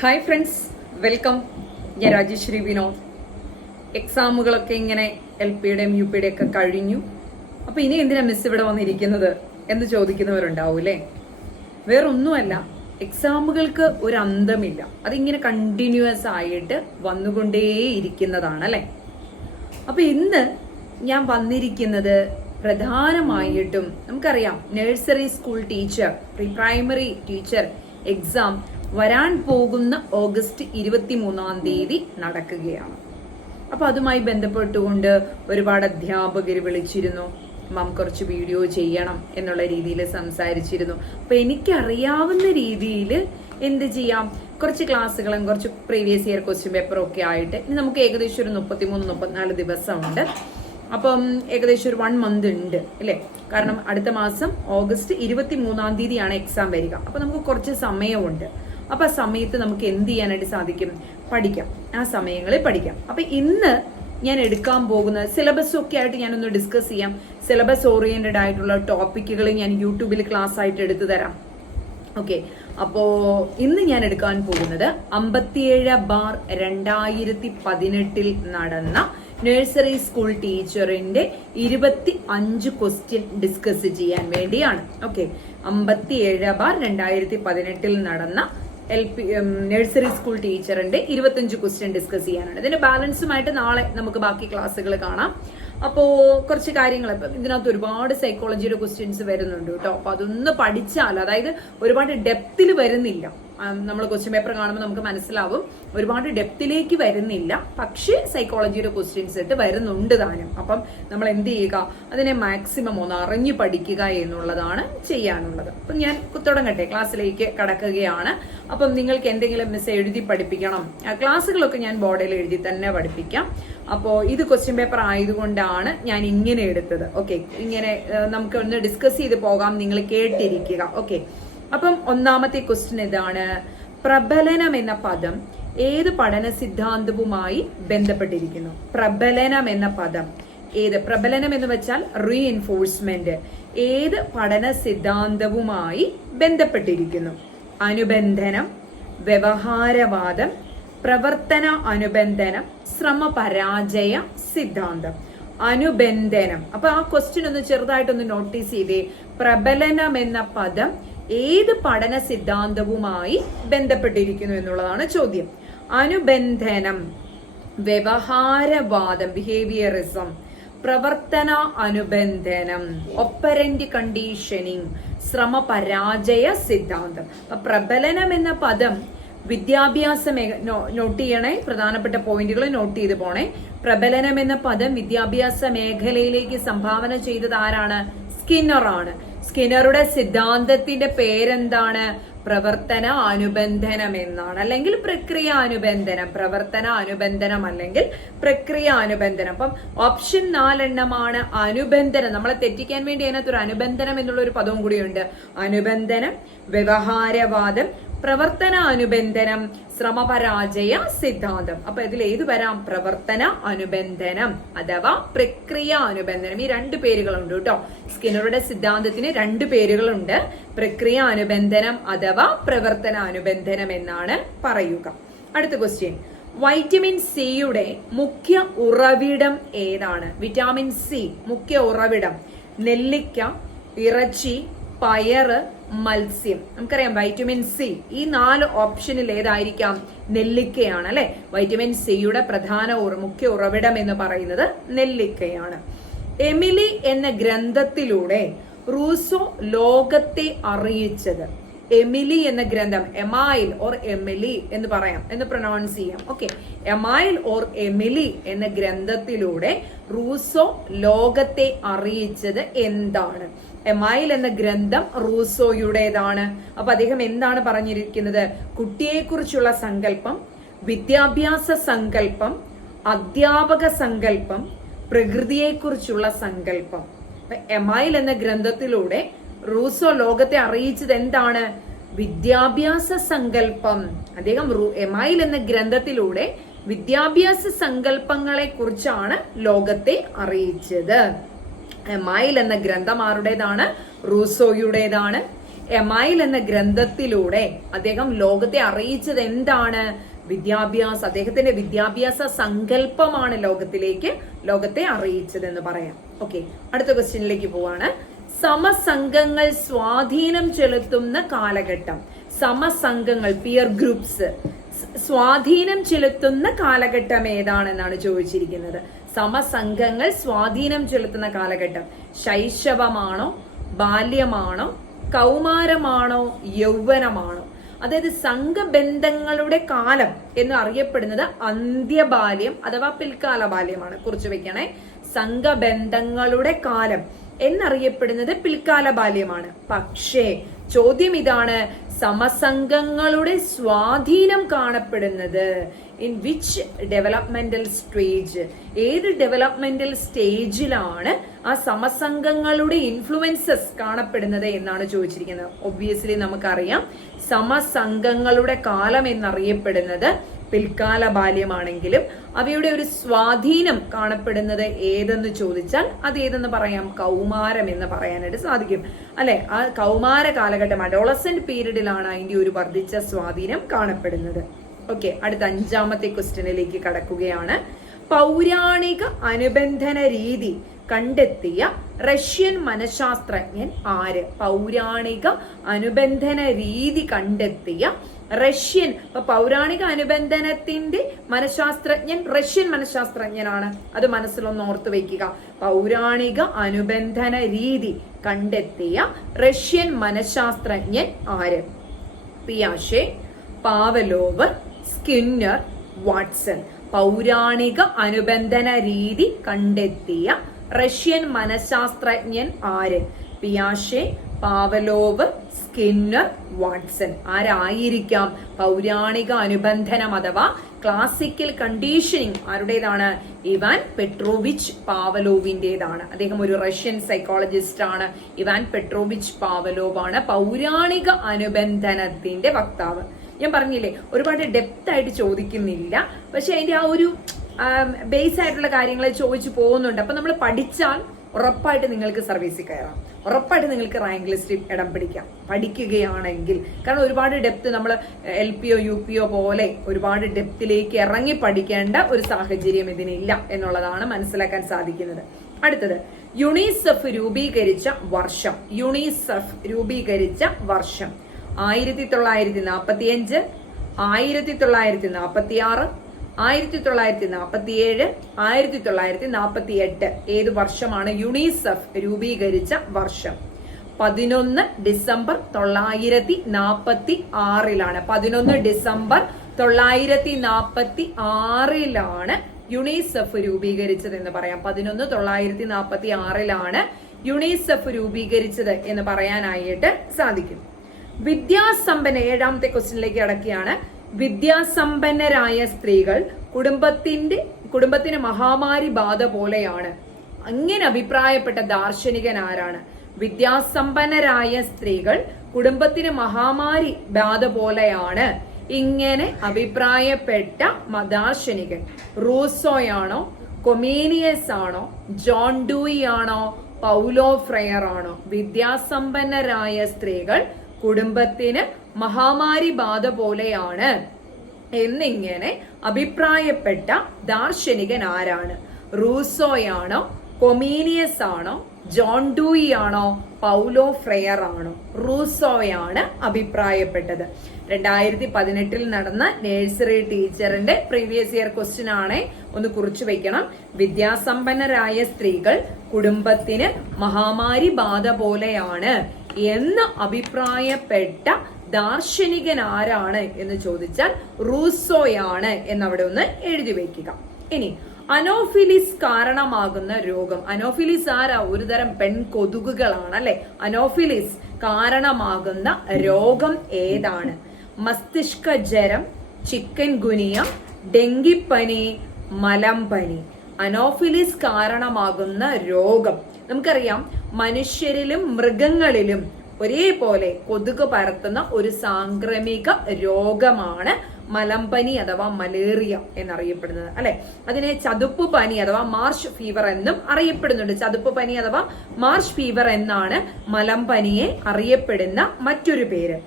Hi friends, welcome. ഞാൻ രാജേശ്വരി വിനോദ്. എക്സാമുകളൊക്കെ ഇങ്ങനെ LP-യുടെയും UP-യുടെയും ഒക്കെ കഴിഞ്ഞു. അപ്പൊ ഇനി എന്തിനാ മിസ് ഇവിടെ വന്നിരിക്കുന്നത് എന്ന് ചോദിക്കുന്നവരുണ്ടാവും അല്ലേ? വേറൊന്നുമല്ല, എക്സാമുകൾക്ക് ഒരു അന്തമില്ല. അതിങ്ങനെ കണ്ടിന്യൂസ് ആയിട്ട് വന്നുകൊണ്ടേയിരിക്കുന്നതാണ് അല്ലേ? അപ്പൊ ഇന്ന് ഞാൻ വന്നിരിക്കുന്നത് പ്രധാനമായിട്ടും നമുക്കറിയാം, nursery school teacher, pre primary teacher exam വരാൻ പോകുന്ന ഓഗസ്റ്റ് 23 നടക്കുകയാണ്. അപ്പൊ അതുമായി ബന്ധപ്പെട്ടുകൊണ്ട് ഒരുപാട് അധ്യാപകർ വിളിച്ചിരുന്നു. മാം കുറച്ച് വീഡിയോ ചെയ്യണം എന്നുള്ള രീതിയിൽ സംസാരിച്ചിരുന്നു. അപ്പൊ എനിക്കറിയാവുന്ന രീതിയിൽ എന്ത് ചെയ്യാം, കുറച്ച് ക്ലാസ്സുകളും കുറച്ച് പ്രീവിയസ് ഇയർ ക്വസ്റ്റ്യൻ പേപ്പറും ഒക്കെ ആയിട്ട് ഇനി നമുക്ക് ഏകദേശം ഒരു 33-34 ദിവസമുണ്ട്. അപ്പം ഏകദേശം ഒരു 1 month ഉണ്ട് അല്ലേ? കാരണം അടുത്ത മാസം ഓഗസ്റ്റ് 23 എക്സാം വരിക. അപ്പൊ നമുക്ക് കുറച്ച് സമയമുണ്ട്. അപ്പൊ ആ സമയത്ത് നമുക്ക് എന്ത് ചെയ്യാനായിട്ട് സാധിക്കും? പഠിക്കാം. ആ സമയങ്ങളിൽ പഠിക്കാം. അപ്പൊ ഇന്ന് ഞാൻ എടുക്കാൻ പോകുന്ന സിലബസ് ഒക്കെ ആയിട്ട് ഞാനൊന്ന് ഡിസ്കസ് ചെയ്യാം. സിലബസ് ഓറിയന്റഡ് ആയിട്ടുള്ള ടോപ്പിക്കുകൾ ഞാൻ യൂട്യൂബിൽ ക്ലാസ് ആയിട്ട് എടുത്തു തരാം. ഓക്കെ, അപ്പോ ഇന്ന് ഞാൻ എടുക്കാൻ പോകുന്നത് 57/2018 നടന്ന നഴ്സറി സ്കൂൾ ടീച്ചറിന്റെ 25 ക്വസ്റ്റ്യൻ ഡിസ്കസ് ചെയ്യാൻ വേണ്ടിയാണ്. ഓക്കെ, 57/2018 നടന്ന നഴ്സറി സ്കൂൾ ടീച്ചറിന്റെ 25 ക്വസ്റ്റ്യൻ ഡിസ്കസ് ചെയ്യാനാണ്. ഇതിന്റെ ബാലൻസുമായിട്ട് നാളെ നമുക്ക് ബാക്കി ക്ലാസ്സുകൾ കാണാം. അപ്പോ കുറച്ച് കാര്യങ്ങൾ, ഇതിനകത്ത് ഒരുപാട് സൈക്കോളജിയുടെ ക്വസ്റ്റ്യൻസ് വരുന്നുണ്ട് കേട്ടോ. അപ്പൊ അതൊന്ന് പഠിച്ചാൽ, അതായത് ഒരുപാട് ഡെപ്തിൽ വരുന്നില്ല. നമ്മൾ ക്വസ്റ്റ്യൻ പേപ്പർ കാണുമ്പോൾ നമുക്ക് മനസ്സിലാവും ഒരുപാട് ഡെപ്തിലേക്ക് വരുന്നില്ല, പക്ഷേ സൈക്കോളജിയുടെ ക്വസ്റ്റ്യൻസ് ഇട്ട് വരുന്നുണ്ട് താനും. അപ്പം നമ്മൾ എന്ത് ചെയ്യുക, അതിനെ മാക്സിമം ഒന്ന് അറിഞ്ഞു പഠിക്കുക എന്നുള്ളതാണ് ചെയ്യാനുള്ളത്. അപ്പം ഞാൻ തുടങ്ങട്ടെ, ക്ലാസ്സിലേക്ക് കടക്കുകയാണ്. അപ്പം നിങ്ങൾക്ക് എന്തെങ്കിലും മിസ് എഴുതി പഠിപ്പിക്കണം, ക്ലാസ്സുകളൊക്കെ ഞാൻ ബോർഡിൽ എഴുതി തന്നെ പഠിപ്പിക്കാം. അപ്പോൾ ഇത് ക്വസ്റ്റ്യൻ പേപ്പർ ആയതുകൊണ്ടാണ് ഞാൻ ഇങ്ങനെ എടുത്തത്. ഓക്കെ, ഇങ്ങനെ നമുക്ക് ഒന്ന് ഡിസ്കസ് ചെയ്ത് പോകാം, നിങ്ങൾ കേട്ടിരിക്കുക. ഓക്കെ, അപ്പം ഒന്നാമത്തെ ക്വസ്റ്റ്യൻ ഇതാണ്: പ്രബലനം എന്ന പദം ഏത് പഠന സിദ്ധാന്തവുമായി ബന്ധപ്പെട്ടിരിക്കുന്നു? പ്രബലനം എന്ന പദം പ്രബലനം എന്ന് വെച്ചാൽ റീഎൻഫോഴ്സ്മെന്റ്, ഏത് പഠന സിദ്ധാന്തവുമായി ബന്ധപ്പെട്ടിരിക്കുന്നു? അനുബന്ധനം, വ്യവഹാരവാദം, പ്രവർത്തന അനുബന്ധനം, ശ്രമപരാജയ സിദ്ധാന്തം. അനുബന്ധനം. അപ്പൊ ആ ക്വസ്റ്റ്യൻ ഒന്ന് ചെറുതായിട്ടൊന്ന് നോട്ടീസ് ചെയ്തേ. പ്രബലനം എന്ന പദം ഏത് പഠന സിദ്ധാന്തവുമായി ബന്ധപ്പെട്ടിരിക്കുന്നു എന്നുള്ളതാണ് ചോദ്യം. അനുബന്ധനം, വ്യവഹാരവാദം, ബിഹേവിയറിസം, പ്രവർത്തന അനുബന്ധനം, ഒപ്പറന്റ് കണ്ടീഷനിങ്, ശ്രമപരാജയ സിദ്ധാന്തം. അപ്പൊ പ്രബലനം എന്ന പദം വിദ്യാഭ്യാസ നോട്ട് ചെയ്യണേ, പ്രധാനപ്പെട്ട പോയിന്റുകൾ നോട്ട് ചെയ്ത് പോണേ. പ്രബലനം എന്ന പദം വിദ്യാഭ്യാസ മേഖലയിലേക്ക് സംഭാവന ചെയ്തത് ആരാണ്? സ്കിന്നർ ആണ്. സ്കിന്നറുടെ സിദ്ധാന്തത്തിന്റെ പേരെന്താണ്? പ്രവർത്തന അനുബന്ധനം എന്നാണ്, അല്ലെങ്കിൽ പ്രക്രിയ അനുബന്ധനം. പ്രവർത്തന അനുബന്ധനം അല്ലെങ്കിൽ പ്രക്രിയ അനുബന്ധനം. അപ്പം ഓപ്ഷൻ 4 അനുബന്ധനം. നമ്മളെ തെറ്റിക്കാൻ വേണ്ടി അതിനകത്ത് ഒരു അനുബന്ധനം എന്നുള്ള ഒരു പദവും കൂടിയുണ്ട്. അനുബന്ധനം, വ്യവഹാരവാദം, പ്രവർത്തന അനുബന്ധനം, ശ്രമപരാജയ സിദ്ധാന്തം. അപ്പൊ ഇതിൽ ഏത് വരാം? പ്രവർത്തന അനുബന്ധനം അഥവാ പ്രക്രിയ അനുബന്ധനം. ഈ 2 പേരുകളുണ്ട് കേട്ടോ. സ്കിന്നറുടെ സിദ്ധാന്തത്തിന് 2 പേരുകളുണ്ട്. പ്രക്രിയ അനുബന്ധനം അഥവാ പ്രവർത്തന അനുബന്ധനം എന്നാണ് പറയുക. അടുത്ത ക്വസ്റ്റ്യൻ: വൈറ്റമിൻ സിയുടെ മുഖ്യ ഉറവിടം ഏതാണ്? വിറ്റാമിൻ സി മുഖ്യ ഉറവിടം നെല്ലിക്ക, ഇറച്ചി, പയറ്, മത്സ്യം. നമുക്കറിയാം വൈറ്റമിൻ സി. ഈ 4 ഓപ്ഷനിൽ ഏതായിരിക്കാം? നെല്ലിക്കയാണ് അല്ലെ. വൈറ്റമിൻ സിയുടെ പ്രധാന മുഖ്യ ഉറവിടം എന്ന് പറയുന്നത് നെല്ലിക്കയാണ്. എമിലി എന്ന ഗ്രന്ഥത്തിലൂടെ റൂസോ ലോകത്തെ അറിയിച്ചത്. എമിലി എന്ന ഗ്രന്ഥം, എമൈൽ ഓർ എമിലി എന്ന് പറയാം, എന്ന് പ്രൊനൗൺസ് ചെയ്യാം. ഓക്കെ, എമൈൽ ഓർ എമിലി എന്ന ഗ്രന്ഥത്തിലൂടെ റൂസോ ലോകത്തെ അറിയിച്ചത് എന്താണ്? എമൈൽ എന്ന ഗ്രന്ഥം റൂസോയുടേതാണ്. അപ്പൊ അദ്ദേഹം എന്താണ് പറഞ്ഞിരിക്കുന്നത്? കുട്ടിയെക്കുറിച്ചുള്ള സങ്കല്പം, വിദ്യാഭ്യാസ സങ്കല്പം, അധ്യാപക സങ്കല്പം, പ്രകൃതിയെക്കുറിച്ചുള്ള സങ്കല്പം. എമൈൽ എന്ന ഗ്രന്ഥത്തിലൂടെ റൂസോ ലോകത്തെ അറിയിച്ചത് എന്താണ്? വിദ്യാഭ്യാസ സങ്കല്പം. അദ്ദേഹം എമൈൽ എന്ന ഗ്രന്ഥത്തിലൂടെ വിദ്യാഭ്യാസ സങ്കല്പങ്ങളെ കുറിച്ചാണ് ലോകത്തെ അറിയിച്ചത്. എമൈൽ എന്ന ഗ്രന്ഥം ആരുടേതാണ്? റൂസോയുടേതാണ്. എമൈൽ എന്ന ഗ്രന്ഥത്തിലൂടെ അദ്ദേഹം ലോകത്തെ അറിയിച്ചത് എന്താണ്? വിദ്യാഭ്യാസം. അദ്ദേഹത്തിന്റെ വിദ്യാഭ്യാസ സങ്കല്പമാണ് ലോകത്തെ അറിയിച്ചതെന്ന് പറയാം. ഓക്കെ, അടുത്ത ക്വസ്റ്റ്യനിലേക്ക് പോവാണ്. സമസംഘങ്ങൾ സ്വാധീനം ചെലുത്തുന്ന കാലഘട്ടം. സമസംഘങ്ങൾ, പിയർ ഗ്രൂപ്പ്സ് സ്വാധീനം ചെലുത്തുന്ന കാലഘട്ടം ഏതാണെന്നാണ് ചോദിച്ചിരിക്കുന്നത്. സമസംഘങ്ങൾ സ്വാധീനം ചെലുത്തുന്ന കാലഘട്ടം ശൈശവമാണോ, ബാല്യമാണോ, കൗമാരമാണോ, യൗവനമാണോ? അതായത് സംഘബന്ധങ്ങളുടെ കാലം എന്ന് അറിയപ്പെടുന്നത് അന്ത്യബാല്യം അഥവാ പിൽക്കാല ബാല്യമാണ്. കുറിച്ചു വെക്കണേ. സംഘബന്ധങ്ങളുടെ കാലം എന്നറിയപ്പെടുന്നത് പിൽക്കാല ബാല്യമാണ്. പക്ഷേ ചോദ്യം ഇതാണ്, സമസംഘങ്ങളുടെ സ്വാധീനം കാണപ്പെടുന്നത് ഇൻ വിച്ച് ഡെവലപ്മെന്റൽ സ്റ്റേജ്? ഏത് ഡെവലപ്മെന്റൽ സ്റ്റേജിലാണ് ആ സമസംഘങ്ങളുടെ ഇൻഫ്ലുവൻസസ് കാണപ്പെടുന്നത് എന്നാണ് ചോദിച്ചിരിക്കുന്നത്. ഒബ്വിയസ്ലി നമുക്കറിയാം സമസംഘങ്ങളുടെ കാലം എന്നറിയപ്പെടുന്നത് പിൽക്കാല ബാല്യമാണെങ്കിലും അവയുടെ ഒരു സ്വാധീനം കാണപ്പെടുന്നത് ഏതെന്ന് ചോദിച്ചാൽ അത് ഏതെന്ന് പറയാം? കൗമാരം എന്ന് പറയാനായിട്ട് സാധിക്കും അല്ലെ? ആ കൗമാര കാലഘട്ടം, അഡോളസെന്റ് പീരീഡിലാണ് അതിന്റെ ഒരു വർദ്ധിച്ച സ്വാധീനം കാണപ്പെടുന്നത്. ഓക്കെ, അടുത്ത 5ാമത്തെ ക്വസ്റ്റ്യനിലേക്ക് കടക്കുകയാണ്. പൗരാണിക അനുബന്ധന രീതി കണ്ടെത്തിയ റഷ്യൻ മനഃശാസ്ത്രജ്ഞൻ ആര്? പൗരാണിക അനുബന്ധന രീതി കണ്ടെത്തിയ റഷ്യൻ, പൗരാണിക അനുബന്ധനത്തിന്റെ മനഃശാസ്ത്രജ്ഞൻ റഷ്യൻ മനഃശാസ്ത്രജ്ഞനാണ്. അത് മനസ്സിലൊന്ന് ഓർത്തു വെക്കുക. പൗരാണിക അനുബന്ധന രീതി കണ്ടെത്തിയ റഷ്യൻ മനഃശാസ്ത്രജ്ഞൻ ആര്? പിയാഷെ, പാവലോവ്, സ്കിന്നർ, വാട്സൺ. പൗരാണിക അനുബന്ധന രീതി കണ്ടെത്തിയ റഷ്യൻ മനഃശാസ്ത്രജ്ഞൻ ആര്? പിയാഷെ, പാവലോവ്, സ്കിന്നർ, വാട്സൺ. ആരായിരിക്കാം? പൗരാണിക അനുബന്ധനം അഥവാ ക്ലാസിക്കൽ കണ്ടീഷനിങ് ആരുടേതാണ്? ഇവാൻ പെട്രോവിച്ച് പാവലോവിന്റേതാണ്. അദ്ദേഹം ഒരു റഷ്യൻ സൈക്കോളജിസ്റ്റ് ആണ്. ഇവാൻ പെട്രോവിച്ച് പാവലോവ് ആണ് പൗരാണിക അനുബന്ധനത്തിന്റെ വക്താവ്. ഞാൻ പറഞ്ഞില്ലേ, ഒരുപാട് ഡെപ്ത് ആയിട്ട് ചോദിക്കുന്നില്ല, പക്ഷെ അതിന്റെ ആ ഒരു ബേസ് ആയിട്ടുള്ള കാര്യങ്ങൾ ചോദിച്ചു പോകുന്നുണ്ട്. അപ്പൊ നമ്മൾ പഠിച്ചാൽ ഉറപ്പായിട്ട് നിങ്ങൾക്ക് സർവീസിൽ കയറാം, ഉറപ്പായിട്ട് നിങ്ങൾക്ക് റാങ്ക് ലിസ്റ്റിൽ ഇടം പിടിക്കാം പഠിക്കുകയാണെങ്കിൽ. കാരണം ഒരുപാട് ഡെപ്ത് നമ്മൾ LPO UPO പോലെ ഒരുപാട് ഡെപ്തിലേക്ക് ഇറങ്ങി പഠിക്കേണ്ട ഒരു സാഹചര്യം ഇതിനില്ല എന്നുള്ളതാണ് മനസ്സിലാക്കാൻ സാധിക്കുന്നത്. അടുത്തത് യുണിസെഫ് രൂപീകരിച്ച വർഷം. യുണിസെഫ് രൂപീകരിച്ച വർഷം 1945, 1946, 1947, 1948. ഏത് വർഷമാണ് യുണിസെഫ് രൂപീകരിച്ച വർഷം? 11 ഡിസംബർ 1946. 11 ഡിസംബർ 1946 യുണിസെഫ് രൂപീകരിച്ചത് എന്ന് പറയാം. 11/9/1946 യുണിസെഫ് രൂപീകരിച്ചത് എന്ന് പറയാനായിട്ട് സാധിക്കും. വിദ്യാസമ്പന്ന, 7ാമത്തെ ക്വസ്റ്റ്യനിലേക്ക് അടക്കുകയാണ്. വിദ്യാസമ്പന്നരായ സ്ത്രീകൾ കുടുംബത്തിന് മഹാമാരി ബാധ പോലെയാണ്. അങ്ങനെ അഭിപ്രായപ്പെട്ട ദാർശനികൻ ആരാണ്? വിദ്യാസമ്പന്നരായ സ്ത്രീകൾ കുടുംബത്തിന് മഹാമാരി ബാധ പോലെയാണ് ഇങ്ങനെ അഭിപ്രായപ്പെട്ട ദാർശനികൻ റൂസോയാണോ, കൊമീനിയസ് ആണോ, ജോൺ ഡൂയി ആണോ, പൗലോ ഫ്രെയർ ആണോ? വിദ്യാസമ്പന്നരായ സ്ത്രീകൾ കുടുംബത്തിന് മഹാമാരി ബാധ പോലെയാണ് എന്നിങ്ങനെ അഭിപ്രായപ്പെട്ട ദാർശനികൻ ആരാണ്? റൂസോയാണോ, കൊമീനിയസ് ആണോ, ജോൺ ഡൂയി ആണോ, പൗലോ ഫ്രെയർ ആണോ? റൂസോയാണ് അഭിപ്രായപ്പെട്ടത്. 2018 നടന്ന നഴ്സറി ടീച്ചറിന്റെ പ്രീവിയസ് ഇയർ ക്വസ്റ്റ്യൻ ആണ്, ഒന്ന് കുറിച്ചു വെക്കണം. വിദ്യാസമ്പന്നരായ സ്ത്രീകൾ കുടുംബത്തിന് മഹാമാരി ബാധ പോലെയാണ് എന്ന് അഭിപ്രായപ്പെട്ട ദാർശനികൻ ആരാണ് എന്ന് ചോദിച്ചാൽ റൂസോയാണ് എന്നവിടെ ഒന്ന് എഴുതി വെക്കുക. ഇനി അനോഫിലിസ് കാരണമാകുന്ന രോഗം. അനോഫിലിസ് ആരാ? ഒരുതരം പെൺകൊതുകുകളാണ് അല്ലെ. അനോഫിലിസ് കാരണമാകുന്ന രോഗം ഏതാണ്? മസ്തിഷ്ക ജ്വരം, ചിക്കൻ ഗുനിയ, ഡെങ്കിപ്പനി, മലമ്പനി. അനോഫിലിസ് കാരണമാകുന്ന രോഗം നമുക്കറിയാം, മനുഷ്യരിലും മൃഗങ്ങളിലും ഒരേപോലെ കൊതുക് പരത്തുന്ന ഒരു സാംക്രമിക രോഗമാണ് മലമ്പനി അഥവാ മലേറിയ എന്നറിയപ്പെടുന്നത് അല്ലെ. അതിനെ ചതുപ്പ് പനി അഥവാ മാർഷ് ഫീവർ എന്നും അറിയപ്പെടുന്നുണ്ട്. ചതുപ്പ് പനി അഥവാ മാർഷ് ഫീവർ എന്നാണ് മലമ്പനിയെ അറിയപ്പെടുന്ന മറ്റൊരു പേര്.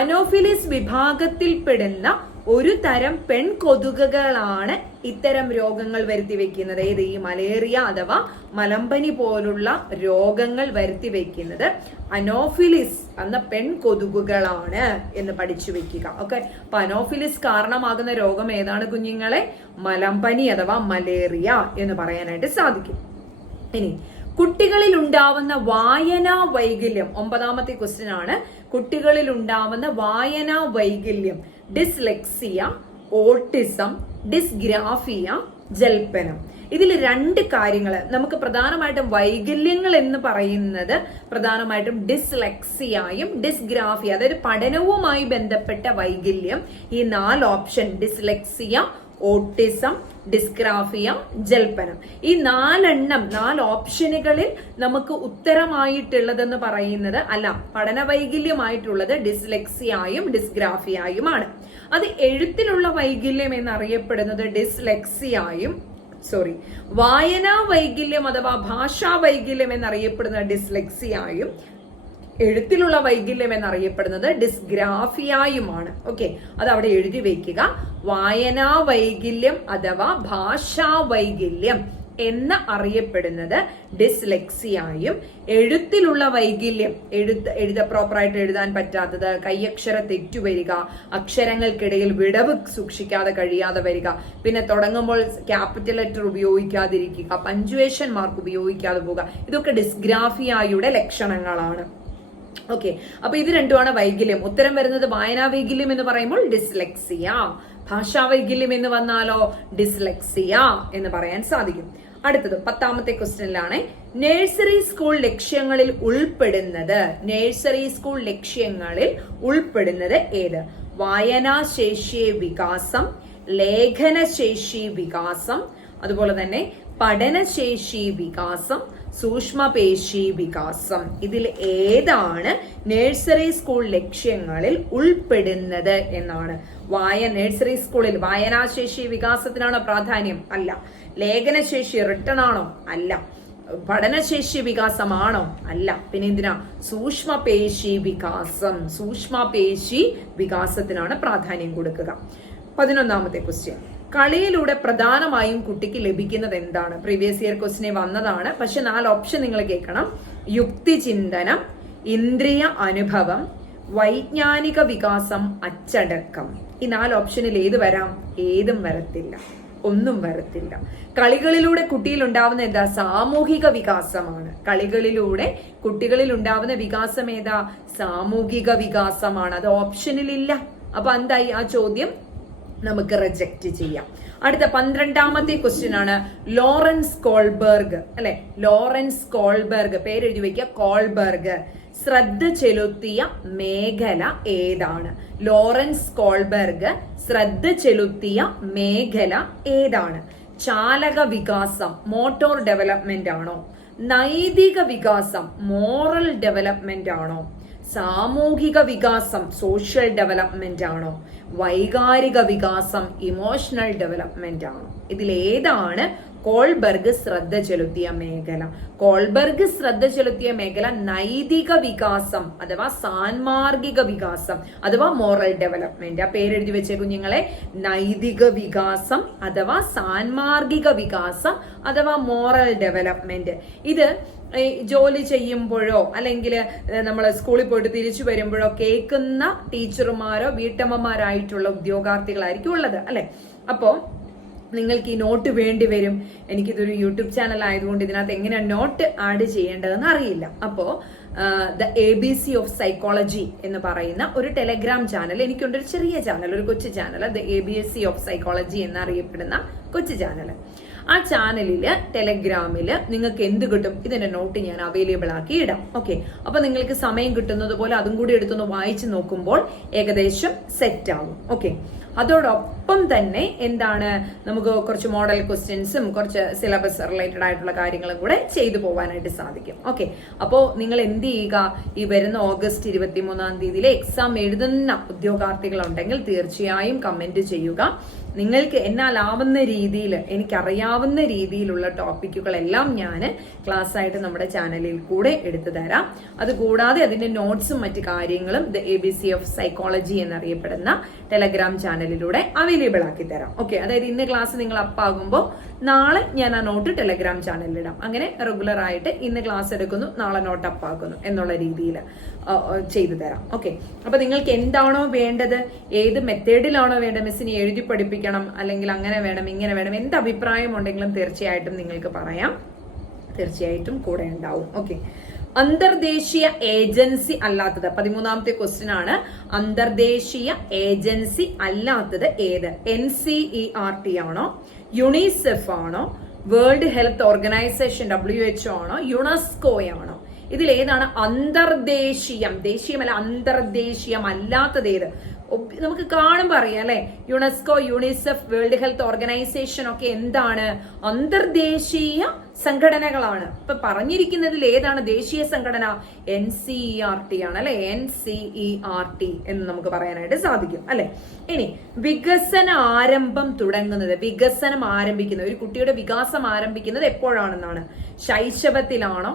അനോഫിലിസ് വിഭാഗത്തിൽപ്പെടുന്ന ഒരു തരം പെൺകൊതുകുകളാണ് ഇത്തരം രോഗങ്ങൾ വരുത്തി വെക്കുന്നത്. ഏത്? ഈ മലേറിയ അഥവാ മലമ്പനി പോലുള്ള രോഗങ്ങൾ വരുത്തി വെക്കുന്നത് അനോഫിലിസ് എന്ന പെൺകൊതുകുകളാണ് എന്ന് പഠിച്ചു വെക്കുക. ഓക്കെ, അപ്പൊ അനോഫിലിസ് കാരണമാകുന്ന രോഗം ഏതാണ് കുഞ്ഞുങ്ങളെ? മലമ്പനി അഥവാ മലേറിയ എന്ന് പറയാനായിട്ട് സാധിക്കും. ഇനി കുട്ടികളിൽ ഉണ്ടാവുന്ന വായനാ വൈകല്യം, 9ാമത്തെ ക്വസ്റ്റ്യൻ ആണ്. കുട്ടികളിൽ ഉണ്ടാവുന്ന വായനാ വൈകല്യം, ഡിസ്ലെക്സിയ, ഓട്ടിസം, ഡിസ്ഗ്രാഫിയ, ജൽപ്പനം. ഇതിൽ 2 കാര്യങ്ങൾ നമുക്ക് പ്രധാനമായിട്ടും വൈകല്യങ്ങൾ എന്ന് പറയുന്നത് പ്രധാനമായിട്ടും ഡിസ്ലെക്സിയയും ഡിസ്ഗ്രാഫിയ, അതായത് പഠനവുമായി ബന്ധപ്പെട്ട വൈകല്യം. ഈ 4 ഓപ്ഷൻ, ഡിസ്ലെക്സിയ, ഓട്ടിസം, ഡിസ്ഗ്രാഫിയ, ജൽപ്പനം, ഈ 4 ഓപ്ഷനുകളിൽ നമുക്ക് ഉത്തരമായിട്ടുള്ളതെന്ന് പറയുന്നത് അല്ല, പഠന വൈകല്യമായിട്ടുള്ളത് ഡിസ്ലെക്സിയായും ഡിസ്ഗ്രാഫിയായുമാണ്. അത് എഴുത്തിലുള്ള വൈകല്യം എന്നറിയപ്പെടുന്നത് ഡിസ്ലെക്സിയായും വായനാ വൈകല്യം അഥവാ ഭാഷാ വൈകല്യം എന്നറിയപ്പെടുന്ന ഡിസ്ലെക്സിയായും എഴുത്തിലുള്ള വൈകല്യം എന്നറിയപ്പെടുന്നത് ഡിസ്ഗ്രാഫിയായുമാണ്. ഓക്കെ, അത് അവിടെ എഴുതി വെക്കുക. വായനാ വൈകല്യം അഥവാ ഭാഷാ വൈകല്യം എന്ന് അറിയപ്പെടുന്നത് ഡിസ്ലെക്സിയായും, എഴുത്തിലുള്ള വൈകല്യം, പ്രോപ്പറായിട്ട് എഴുതാൻ പറ്റാത്തത്, കൈയക്ഷര തെറ്റുവരിക, അക്ഷരങ്ങൾക്കിടയിൽ വിടവ് സൂക്ഷിക്കാതെ കഴിയാതെ വരിക, പിന്നെ തുടങ്ങുമ്പോൾ ക്യാപിറ്റൽ ലെറ്റർ ഉപയോഗിക്കാതിരിക്കുക, പഞ്ച്വേഷൻ മാർക്ക് ഉപയോഗിക്കാതെ പോവുക, ഇതൊക്കെ ഡിസ്ഗ്രാഫിയായുടെ ലക്ഷണങ്ങളാണ്. ഓക്കെ, അപ്പൊ ഇത് 2ആണ് വൈകല്യം. ഉത്തരം വരുന്നത് വായനാ വൈകല്യം എന്ന് പറയുമ്പോൾ ഡിസ്ലെക്സിയ, ഭാഷാ വൈകല്യം എന്ന് വന്നാലോ ഡിസ്ലെക്സിയ എന്ന് പറയാൻ സാധിക്കും. അടുത്തത് 10ാമത്തെ ക്വസ്റ്റ്യനിലാണ്. നഴ്സറി സ്കൂൾ ലക്ഷ്യങ്ങളിൽ ഉൾപ്പെടുന്നത് ഏത്? വായനാശേഷി വികാസം, ലേഖനശേഷി വികാസം, അതുപോലെ തന്നെ പഠനശേഷി വികാസം, സൂക്ഷ്മപേശി വികാസം. ഇതിൽ ഏതാണ് നഴ്സറി സ്കൂൾ ലക്ഷ്യങ്ങളിൽ ഉൾപ്പെടുന്നത് എന്നാണ്. നഴ്സറി സ്കൂളിൽ വായനാശേഷി വികാസത്തിനാണോ പ്രാധാന്യം? അല്ല. ലേഖനശേഷി റിട്ടൺ ആണോ? അല്ല. പഠനശേഷി വികാസമാണോ? അല്ല. പിന്നെ എന്തിനാ? സൂക്ഷ്മപേശി വികാസത്തിനാണ് പ്രാധാന്യം കൊടുക്കുക. 11ാമത്തെ ക്വസ്റ്റ്യൻ. കളിയിലൂടെ പ്രധാനമായും കുട്ടിക്ക് ലഭിക്കുന്നത് എന്താണ്? പ്രീവിയസ് ഇയർ ക്വസ്റ്റ്യൻ വന്നതാണ്, പക്ഷെ 4 ഓപ്ഷൻ നിങ്ങൾ കേൾക്കണം. യുക്തിചിന്തനം, ഇന്ദ്രിയ അനുഭവം, വൈജ്ഞാനിക വികാസം, അച്ചടക്കം. ഈ 4 ഓപ്ഷനിൽ ഏത് വരാം? ഏതും വരത്തില്ല, ഒന്നും വരത്തില്ല. കളികളിലൂടെ കുട്ടിയിൽ ഉണ്ടാവുന്ന എന്താ? സാമൂഹിക വികാസമാണ്. കളികളിലൂടെ കുട്ടികളിൽ ഉണ്ടാവുന്ന വികാസം ഏതാ? സാമൂഹിക വികാസമാണ്. അത് ഓപ്ഷനിൽ ഇല്ല. അപ്പൊ എന്തായി? ആ ചോദ്യം നമുക്ക് റിജക്ട് ചെയ്യാം. അടുത്ത 12ാമത്തെ ക്വസ്റ്റ്യൻ ആണ്. ലോറൻസ് കോൾബർഗ്, അല്ലെ? ലോറൻസ് കോൾബർഗ്, പേരെഴുതി വയ്ക്കുക. കോൾബർഗ് ശ്രദ്ധ ചെലുത്തിയ മേഖല ഏതാണ്? ലോറൻസ് കോൾബർഗ് ശ്രദ്ധ ചെലുത്തിയ മേഖല ഏതാണ്? ചാലക വികാസം, മോട്ടോർ ഡെവലപ്മെന്റ് ആണോ? നൈതിക വികാസം, മോറൽ ഡെവലപ്മെന്റ് ആണോ? സാമൂഹിക വികാസം, സോഷ്യൽ ഡെവലപ്മെന്റ് ആണോ? വൈകാരിക വികാസം, ഇമോഷണൽ ഡെവലപ്മെന്റ് ആണോ? ഇതിലേതാണ് കോൾബർഗ് ശ്രദ്ധ ചെലുത്തിയ മേഖല? കോൾബർഗ് ശ്രദ്ധ ചെലുത്തിയ മേഖല നൈതിക വികാസം അഥവാ സാൻമാർഗിക വികാസം അഥവാ മോറൽ ഡെവലപ്മെന്റ്. ആ പേരെഴുതി വെച്ചേ കുഞ്ഞുങ്ങളെ. നൈതിക വികാസം അഥവാ സാൻമാർഗിക വികാസം അഥവാ മോറൽ ഡെവലപ്മെന്റ്. ഇത് ജോലി ചെയ്യുമ്പോഴോ അല്ലെങ്കിൽ നമ്മൾ സ്കൂളിൽ പോയിട്ട് തിരിച്ചു വരുമ്പോഴോ കേൾക്കുന്ന ടീച്ചർമാരോ വീട്ടമ്മമാരായിട്ടുള്ള ഉദ്യോഗാർത്ഥികളായിരിക്കും ഉള്ളത്, അല്ലെ? അപ്പോ നിങ്ങൾക്ക് ഈ നോട്ട് വേണ്ടി വരും. എനിക്കിതൊരു യൂട്യൂബ് ചാനൽ ആയതുകൊണ്ട് ഇതിനകത്ത് എങ്ങനെയാണ് നോട്ട് ആഡ് ചെയ്യേണ്ടതെന്ന് അറിയില്ല. അപ്പോ ദ ABC ഓഫ് സൈക്കോളജി എന്ന് പറയുന്ന ഒരു ടെലഗ്രാം ചാനൽ എനിക്കുണ്ട്. ഒരു ചെറിയ ചാനൽ, ഒരു കൊച്ചു channel, the ABC of psychology എന്നറിയപ്പെടുന്ന കൊച്ചു ചാനൽ. ആ ചാനലില് ടെലഗ്രാമില് നിങ്ങൾക്ക് എന്ത് കിട്ടും? ഇതിന്റെ നോട്ട് ഞാൻ അവൈലബിൾ ആക്കി ഇടാം. ഓക്കെ, അപ്പൊ നിങ്ങൾക്ക് സമയം കിട്ടുന്നത് പോലെ അതും കൂടി എടുത്തൊന്ന് വായിച്ചു നോക്കുമ്പോൾ ഏകദേശം സെറ്റ് ആവും. ഓക്കെ, അതോടൊപ്പം തന്നെ എന്താണ്, നമുക്ക് കുറച്ച് മോഡൽ ക്വസ്റ്റ്യൻസും കുറച്ച് സിലബസ് റിലേറ്റഡ് ആയിട്ടുള്ള കാര്യങ്ങളും കൂടെ ചെയ്തു പോകാനായിട്ട് സാധിക്കും. ഓക്കെ, അപ്പോൾ നിങ്ങൾ എന്ത് ചെയ്യുക, ഈ വരുന്ന ഓഗസ്റ്റ് 23-ാം തീയതിയിലെ എക്സാം എഴുതുന്ന ഉദ്യോഗാർത്ഥികളുണ്ടെങ്കിൽ തീർച്ചയായും കമന്റ് ചെയ്യുക. നിങ്ങൾക്ക് എന്നാലാവുന്ന രീതിയിൽ, എനിക്കറിയാവുന്ന രീതിയിലുള്ള ടോപ്പിക്കുകളെല്ലാം ഞാൻ ക്ലാസ് ആയിട്ട് നമ്മുടെ ചാനലിൽ കൂടെ എടുത്തു തരാം. അതുകൂടാതെ അതിന്റെ നോട്ട്സും മറ്റു കാര്യങ്ങളും ദ ABC ഓഫ് സൈക്കോളജി എന്നറിയപ്പെടുന്ന ടെലഗ്രാം ചാനലിലൂടെ അവൈലബിൾ ആക്കി തരാം. ഓക്കെ, അതായത് ഇന്ന് ക്ലാസ് നിങ്ങൾ അപ്പാകുമ്പോൾ നാളെ ഞാൻ ആ നോട്ട് ടെലഗ്രാം ചാനലിൽ ഇടാം. അങ്ങനെ റെഗുലർ ആയിട്ട് ഇന്ന് ക്ലാസ് എടുക്കുന്നു, നാളെ നോട്ട് അപ്പാക്കുന്നു എന്നുള്ള രീതിയിൽ ചെയ്തു തരാം. ഓക്കെ, അപ്പൊ നിങ്ങൾക്ക് എന്താണോ വേണ്ടത്, ഏത് മെത്തേഡിലാണോ വേണ്ടത്, മിസ്സിനെ എഴുതി പഠിപ്പിക്കണം അല്ലെങ്കിൽ അങ്ങനെ വേണം ഇങ്ങനെ വേണം, എന്ത് അഭിപ്രായം ഉണ്ടെങ്കിലും തീർച്ചയായിട്ടും നിങ്ങൾക്ക് പറയാം, തീർച്ചയായിട്ടും കൂടെ ഉണ്ടാവും. ഓക്കെ, അന്തർദേശീയ ഏജൻസി അല്ലാത്തത് 13ാമത്തെ ക്വസ്റ്റ്യൻ ആണ്. അന്തർദേശീയ ഏജൻസി അല്ലാത്തത് ഏത്? NCERT ആണോ, യുണിസെഫ് ആണോ, വേൾഡ് ഹെൽത്ത് ഓർഗനൈസേഷൻ WHO ആണോ, യുനെസ്കോ ആണോ? ഇതിൽ ഏതാണ് അന്തർദേശീയം? ദേശീയമല്ല, അന്തർദേശീയം അല്ലാത്തത് ഏത്? നമുക്ക് കാണുമ്പോൾ അറിയാം അല്ലെ, UNESCO, UNICEF, world health organisation ഒക്കെ എന്താണ്? അന്തർദേശീയ സംഘടനകളാണ്. ഇപ്പൊ പറഞ്ഞിരിക്കുന്നതിൽ ഏതാണ് ദേശീയ സംഘടന? NCERT ആണ് അല്ലെ, NCERT എന്ന് നമുക്ക് പറയാനായിട്ട് സാധിക്കും അല്ലെ. ഇനി വികസന ആരംഭം തുടങ്ങുന്നത്, വികസനം ആരംഭിക്കുന്നത്, ഒരു കുട്ടിയുടെ വികാസം ആരംഭിക്കുന്നത് എപ്പോഴാണെന്നാണ്? ശൈശവത്തിലാണോ,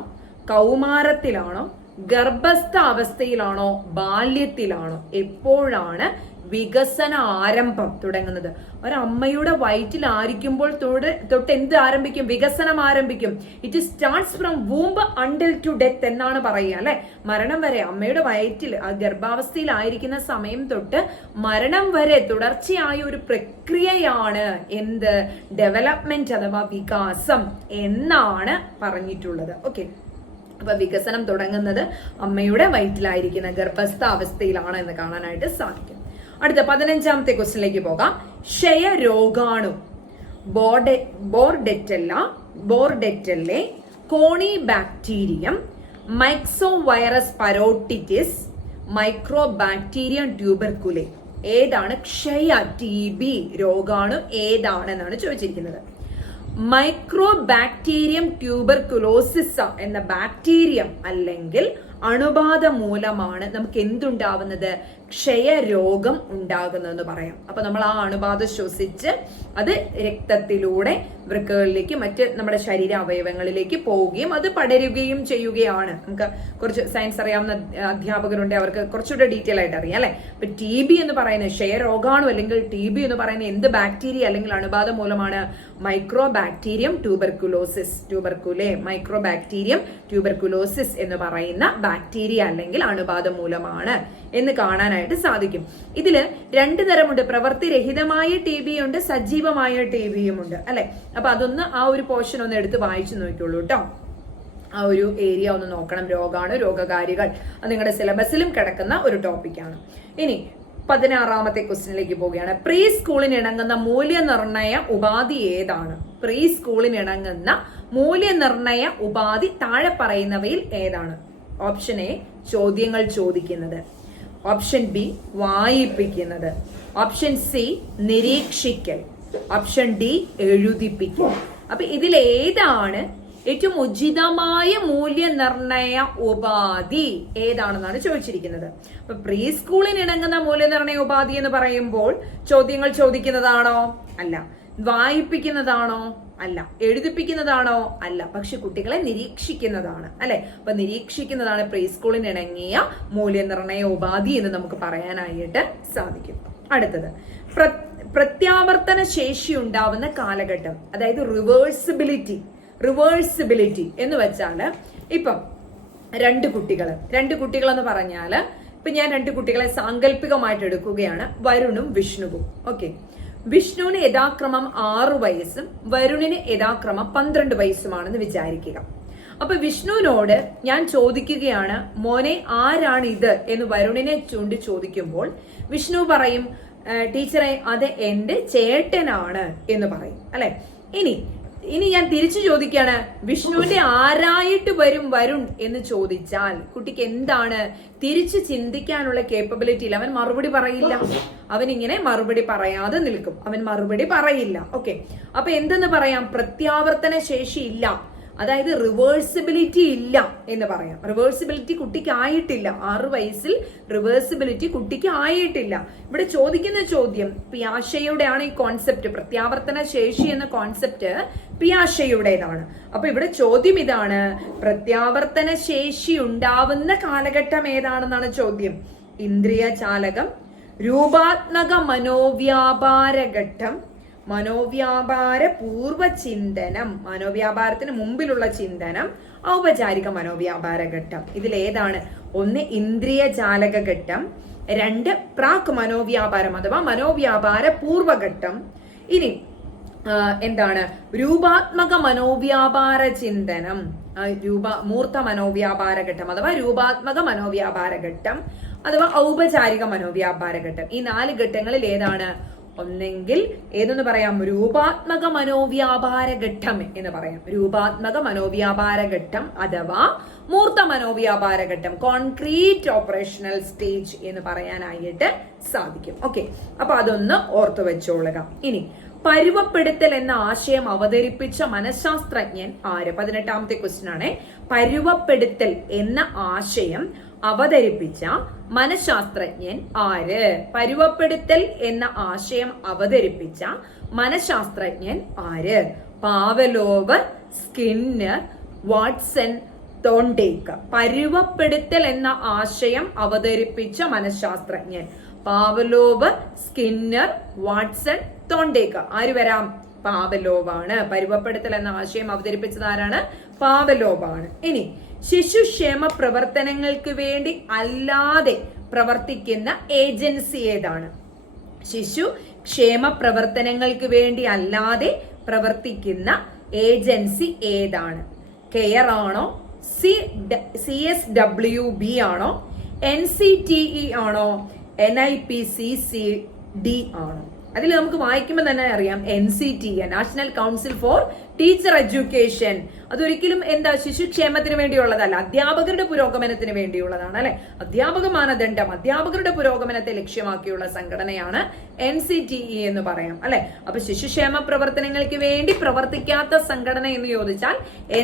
കൗമാരത്തിലാണോ, ഗർഭസ്ഥ അവസ്ഥയിലാണോ, ബാല്യത്തിലാണോ? എപ്പോഴാണ് വികസന ആരംഭം തുടങ്ങുന്നത്? ഒരമ്മയുടെ വയറ്റിലായിരിക്കുമ്പോൾ തൊട്ട് എന്ത് ആരംഭിക്കും? വികസനം ആരംഭിക്കും. It starts from womb until to death എന്നാണ് പറയുക അല്ലെ. മരണം വരെ, അമ്മയുടെ വയറ്റിൽ ഗർഭാവസ്ഥയിലായിരിക്കുന്ന സമയം തൊട്ട് മരണം വരെ തുടർച്ചയായ ഒരു പ്രക്രിയയാണ് എന്ത്? ഡെവലപ്മെന്റ് അഥവാ വികാസം എന്നാണ് പറഞ്ഞിട്ടുള്ളത്. ഓക്കെ, അപ്പൊ വികസനം തുടങ്ങുന്നത് അമ്മയുടെ വയറ്റിലായിരിക്കുന്ന ഗർഭസ്ഥ അവസ്ഥയിലാണ് എന്ന് കാണാനായിട്ട് സാധിക്കും. അടുത്ത 15ാമത്തെ ക്വസ്റ്റ്യനിലേക്ക് പോകാം. ക്ഷയരോഗാണു ബോർഡെറ്റെല്ലെ, കോണി ബാക്ടീരിയം, മൈക്സോവൈറസ് പരോട്ടിറ്റിസ്, മൈക്രോബാക്ടീരിയം ട്യൂബർകുലെ. ഏതാണ് ക്ഷയ TB രോഗാണു? ഏതാണെന്നാണ് ചോദിച്ചിരിക്കുന്നത്. മൈക്രോബാക്ടീരിയം ട്യൂബർകുലോസിസ് എന്ന ബാക്ടീരിയം അല്ലെങ്കിൽ അണുബാധ മൂലമാണ് നമുക്ക് എന്തുണ്ടാവുന്നത്? ക്ഷയരോഗം ഉണ്ടാകുന്നതെന്ന് പറയാം. അപ്പൊ നമ്മൾ ആ അണുബാധ ശ്വസിച്ച് അത് രക്തത്തിലൂടെ വൃക്കകളിലേക്ക്, മറ്റ് നമ്മുടെ ശരീര അവയവങ്ങളിലേക്ക് പോവുകയും അത് പടരുകയും ചെയ്യുകയാണ്. നമുക്ക് കുറച്ച് സയൻസ് അറിയാവുന്ന അധ്യാപകരുണ്ട്, അവർക്ക് കുറച്ചുകൂടെ ഡീറ്റെയിൽ ആയിട്ട് അറിയാം അല്ലെ. അപ്പൊ TB എന്ന് പറയുന്നത്, ക്ഷയരോഗാണു അല്ലെങ്കിൽ TB എന്ന് പറയുന്നത് എന്ത് ബാക്ടീരിയ അല്ലെങ്കിൽ അണുബാധ മൂലമാണ്? മൈക്രോബാക്ടീരിയം ട്യൂബർകുലോസിസ്, ട്യൂബർകുലെ, മൈക്രോബാക്ടീരിയം ട്യൂബർകുലോസിസ് എന്ന് പറയുന്ന ബാക്ടീരിയ അല്ലെങ്കിൽ അണുബാധ മൂലമാണ് എന്ന് കാണാനായിട്ട് സാധിക്കും. ഇതില് 2 തരമുണ്ട്. പ്രവൃത്തിരഹിതമായ TB ഉണ്ട്, സജീവമായ TBയും ഉണ്ട് അല്ലെ. അപ്പൊ അതൊന്ന് ആ ഒരു പോർഷൻ ഒന്ന് എടുത്ത് വായിച്ചു നോക്കിയുള്ളൂ കേട്ടോ. ആ ഒരു ഏരിയ ഒന്ന് നോക്കണം. രോഗാണു, രോഗകാരികൾ, അത് നിങ്ങളുടെ സിലബസിലും കിടക്കുന്ന ഒരു ടോപ്പിക്കാണ്. ഇനി 16ാമത്തെ ക്വസ്റ്റ്യനിലേക്ക് പോവുകയാണ്. പ്രീ സ്കൂളിന് ഇണങ്ങുന്ന മൂല്യനിർണയ ഉപാധി ഏതാണ്? പ്രീ സ്കൂളിന് ഇണങ്ങുന്ന മൂല്യനിർണയ ഉപാധി താഴെ പറയുന്നവയിൽ ഏതാണ്? ഓപ്ഷൻ എ ചോദ്യങ്ങൾ ചോദിക്കുന്നത്, ഓപ്ഷൻ ബി വായിപ്പിക്കുന്നത്, ഓപ്ഷൻ സി നിരീക്ഷിക്കൽ, ഓപ്ഷൻ ഡി എഴുതിപ്പിക്കൽ. അപ്പൊ ഇതിൽ ഏതാണ് ഏറ്റവും ഉചിതമായ മൂല്യനിർണയ ഉപാധി ഏതാണെന്നാണ് ചോദിച്ചിരിക്കുന്നത്. അപ്പൊ പ്രീ സ്കൂളിന് ഇണങ്ങുന്ന മൂല്യനിർണയ ഉപാധി എന്ന് പറയുമ്പോൾ ചോദ്യങ്ങൾ ചോദിക്കുന്നതാണോ? അല്ല. വായിപ്പിക്കുന്നതാണോ? അല്ല. എഴുതിപ്പിക്കുന്നതാണോ? അല്ല. പക്ഷെ കുട്ടികളെ നിരീക്ഷിക്കുന്നതാണ് അല്ലെ. അപ്പൊ നിരീക്ഷിക്കുന്നതാണ് പ്രീ സ്കൂളിന് ഇണങ്ങിയ മൂല്യനിർണയ ഉപാധി എന്ന് നമുക്ക് പറയാനായിട്ട് സാധിക്കും. അടുത്തത് പ്രത്യാവർത്തന ശേഷി ഉണ്ടാവുന്ന കാലഘട്ടം, അതായത് റിവേഴ്സിബിലിറ്റി എന്ന് വെച്ചാല് ഇപ്പം രണ്ട് കുട്ടികൾ എന്ന് പറഞ്ഞാല് ഇപ്പൊ ഞാൻ 2 കുട്ടികളെ സാങ്കല്പികമായിട്ട് എടുക്കുകയാണ്, വരുണും വിഷ്ണുവും. ഓക്കെ, വിഷ്ണുവിന് യഥാക്രമം 6 വയസ്സും വരുണിന് യഥാക്രമം 12 വയസ്സുമാണെന്ന് വിചാരിക്കുക. അപ്പൊ വിഷ്ണുവിനോട് ഞാൻ ചോദിക്കുകയാണ്, മോനെ ആരാണ് ഇത് എന്ന് വരുണിനെ ചൂണ്ടി ചോദിക്കുമ്പോൾ വിഷ്ണു പറയും, ടീച്ചറെ അത് എന്റെ ചേട്ടനാണ് എന്ന് പറയും അല്ലെ. ഇനി ഇനി ഞാൻ തിരിച്ചു ചോദിക്കാണ്, വിഷ്ണുവിന്റെ ആരായിട്ട് വരും വരുൺ എന്ന് ചോദിച്ചാൽ കുട്ടിക്ക് എന്താണ് തിരിച്ചു ചിന്തിക്കാനുള്ള കേപ്പബിലിറ്റി ഇല്ല. അവൻ മറുപടി പറയില്ല. അവൻ ഇങ്ങനെ മറുപടി പറയാതെ നിൽക്കും. അവൻ മറുപടി പറയില്ല. ഓക്കെ, അപ്പൊ എന്തെന്ന് പറയാം? പ്രത്യാവർത്തന ശേഷി ഇല്ല, അതായത് റിവേഴ്സിബിലിറ്റി ഇല്ല എന്ന് പറയാം. റിവേഴ്സിബിലിറ്റി കുട്ടിക്ക് ആയിട്ടില്ല. 6 വയസ്സിൽ റിവേഴ്സിബിലിറ്റി കുട്ടിക്ക് ആയിട്ടില്ല. ഇവിടെ ചോദിക്കുന്ന ചോദ്യം പിയാഷയുടെ ആണ്. ഈ കോൺസെപ്റ്റ് പ്രത്യാവർത്തന ശേഷി എന്ന കോൺസെപ്റ്റ് പിയാഷയുടേതാണ്. അപ്പൊ ഇവിടെ ചോദ്യം ഇതാണ്, പ്രത്യാവർത്തന ശേഷി ഉണ്ടാവുന്ന കാലഘട്ടം ഏതാണെന്നാണ് ചോദ്യം. ഇന്ദ്രിയ ചാലകം, രൂപാത്മക മനോവ്യാപാര ഘട്ടം, മനോവ്യാപാര പൂർവചിന്തനം, മനോവ്യാപാരത്തിന് മുമ്പിലുള്ള ചിന്തനം, ഔപചാരിക മനോവ്യാപാര ഘട്ടം. ഇതിലേതാണ്? 1 ഇന്ദ്രിയ ജാലക ഘട്ടം, 2 പ്രാക് മനോവ്യാപാരം അഥവാ മനോവ്യാപാര പൂർവഘട്ടം. ഇനി എന്താണ്? രൂപാത്മക മനോവ്യാപാര ചിന്തനം, മൂർത്ത മനോവ്യാപാര ഘട്ടം അഥവാ രൂപാത്മക മനോവ്യാപാര ഘട്ടം അഥവാ ഔപചാരിക മനോവ്യാപാര ഘട്ടം. ഈ 4 ഘട്ടങ്ങളിൽ ഏതാണ്? ഒന്നെങ്കിൽ ഏതെന്ന് പറയാം? രൂപാത്മക മനോവ്യാപാര ഘട്ടം എന്ന് പറയാം. രൂപാത്മക മനോവ്യാപാര ഘട്ടം അഥവാ മൂർത്ത മനോവ്യാപാര ഘട്ടം, കോൺക്രീറ്റ് ഓപ്പറേഷണൽ സ്റ്റേജ് എന്ന് പറയാനായിട്ട് സാധിക്കും. ഓക്കെ, അപ്പൊ അതൊന്ന് ഓർത്തു വെച്ചോളുക. ഇനി പരുവപ്പെടുത്തൽ എന്ന ആശയം അവതരിപ്പിച്ച മനഃശാസ്ത്രജ്ഞൻ ആര്? 18ാമത്തെ ക്വസ്റ്റ്യൻ ആണ്. പരുവപ്പെടുത്തൽ എന്ന ആശയം അവതരിപ്പിച്ച മനഃശാസ്ത്രജ്ഞൻ ആര്? പരുവപ്പെടുത്തൽ എന്ന ആശയം അവതരിപ്പിച്ച മനഃശാസ്ത്രജ്ഞൻ ആര്? Pavlov, Skinner, Watson, Thorndike. പരുവപ്പെടുത്തൽ എന്ന ആശയം അവതരിപ്പിച്ച മനഃശാസ്ത്രജ്ഞൻ പാവലോവ്, സ്കിന്നർ, വാട്സൺ, തോണ്ടേക്ക്. ആര് വരാം? പാവലോവാണ്. പരുവപ്പെടുത്തൽ എന്ന ആശയം അവതരിപ്പിച്ചത് ആരാണ്? പാവലോവാണ്. ഇനി ശിശുക്ഷേമ പ്രവർത്തനങ്ങൾക്ക് വേണ്ടി അല്ലാതെ പ്രവർത്തിക്കുന്ന ഏജൻസി ഏതാണ്? ശിശു ക്ഷേമ പ്രവർത്തനങ്ങൾക്ക് വേണ്ടി അല്ലാതെ പ്രവർത്തിക്കുന്ന ഏജൻസി ഏതാണ്? കെയർ ആണോ? CSWB ആണോ? NCTE ആണോ? NIPCCD ആണോ? അതിൽ നമുക്ക് വായിക്കുമ്പോൾ തന്നെ അറിയാം NCTE, national council for teacher education. അതൊരിക്കലും എന്താ ശിശുക്ഷേമത്തിന് വേണ്ടിയുള്ളതല്ല, അധ്യാപകരുടെ പുരോഗമനത്തിന് വേണ്ടിയുള്ളതാണ്. അല്ലെ, അധ്യാപക മാനദണ്ഡം, അധ്യാപകരുടെ പുരോഗമനത്തെ ലക്ഷ്യമാക്കിയുള്ള സംഘടനയാണ് NCTE എന്ന് പറയാം. അല്ലെ, അപ്പൊ ശിശുക്ഷേമ പ്രവർത്തനങ്ങൾക്ക് വേണ്ടി പ്രവർത്തിക്കാത്ത സംഘടന എന്ന് ചോദിച്ചാൽ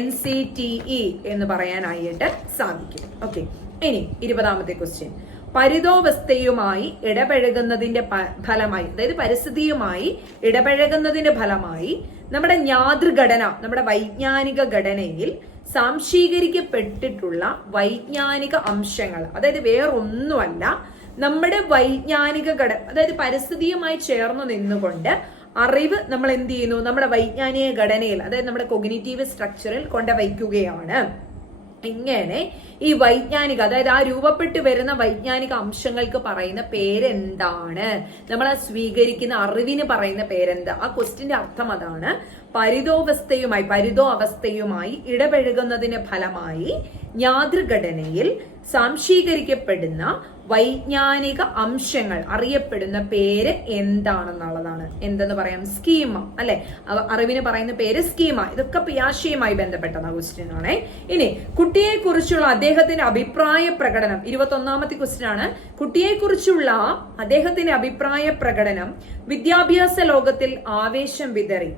NCTE എന്ന് പറയാനായിട്ട് സാധിക്കും. ഓക്കെ, ഇനി 20ാമത്തെ ക്വസ്റ്റ്യൻ. പരിതോവസ്ഥയുമായി ഇടപഴകുന്നതിന്റെ ഫലമായി, അതായത് പരിസ്ഥിതിയുമായി ഇടപഴകുന്നതിന്റെ ഫലമായി നമ്മുടെ ജ്ഞാതൃഘടന, നമ്മുടെ വൈജ്ഞാനിക ഘടനയിൽ സാംശീകരിക്കപ്പെട്ടിട്ടുള്ള വൈജ്ഞാനിക അംശങ്ങൾ, അതായത് വേറൊന്നുമല്ല നമ്മുടെ വൈജ്ഞാനിക ഘടന, അതായത് പരിസ്ഥിതിയുമായി ചേർന്ന് നിന്നുകൊണ്ട് അറിവ് നമ്മൾ എന്ത് ചെയ്യുന്നു? നമ്മുടെ വൈജ്ഞാനിക ഘടനയിൽ, അതായത് നമ്മുടെ കൊഗ്നിറ്റീവ് സ്ട്രക്ചറിൽ കൊണ്ടുവയ്ക്കുകയാണ്. ഇങ്ങനെ ഈ വൈജ്ഞാനിക, അതായത് ആ രൂപപ്പെട്ടു വരുന്ന വൈജ്ഞാനിക അംശങ്ങൾക്ക് പറയുന്ന പേരെന്താണ്? നമ്മൾ ആ സ്വീകരിക്കുന്ന അറിവിന് പറയുന്ന പേരെന്താ? ആ ക്വസ്റ്റിന്റെ അർത്ഥം അതാണ്. പരിതോ അവസ്ഥയുമായി ഇടപഴകുന്നതിന് ഫലമായി ജ്ഞാതൃഘടനയിൽ സാംശീകരിക്കപ്പെടുന്ന വൈജ്ഞാനിക അംശങ്ങൾ അറിയപ്പെടുന്ന പേര് എന്താണെന്നുള്ളതാണ്. എന്തെന്ന് പറയാം? സ്കീമ. അല്ലെ, അറിവിന് പറയുന്ന പേര് സ്കീമ. ഇതൊക്കെ പിയാഷയുമായി ബന്ധപ്പെട്ട ക്വസ്റ്റ്യൻ ആണ്. ഇനി കുട്ടിയെ കുറിച്ചുള്ള അദ്ദേഹത്തിന്റെ അഭിപ്രായ പ്രകടനം, 21ാമത്തെ ക്വസ്റ്റ്യൻ ആണ്. കുട്ടിയെ കുറിച്ചുള്ള അദ്ദേഹത്തിന്റെ അഭിപ്രായ പ്രകടനം വിദ്യാഭ്യാസ ലോകത്തിൽ ആവേശം വിതറി.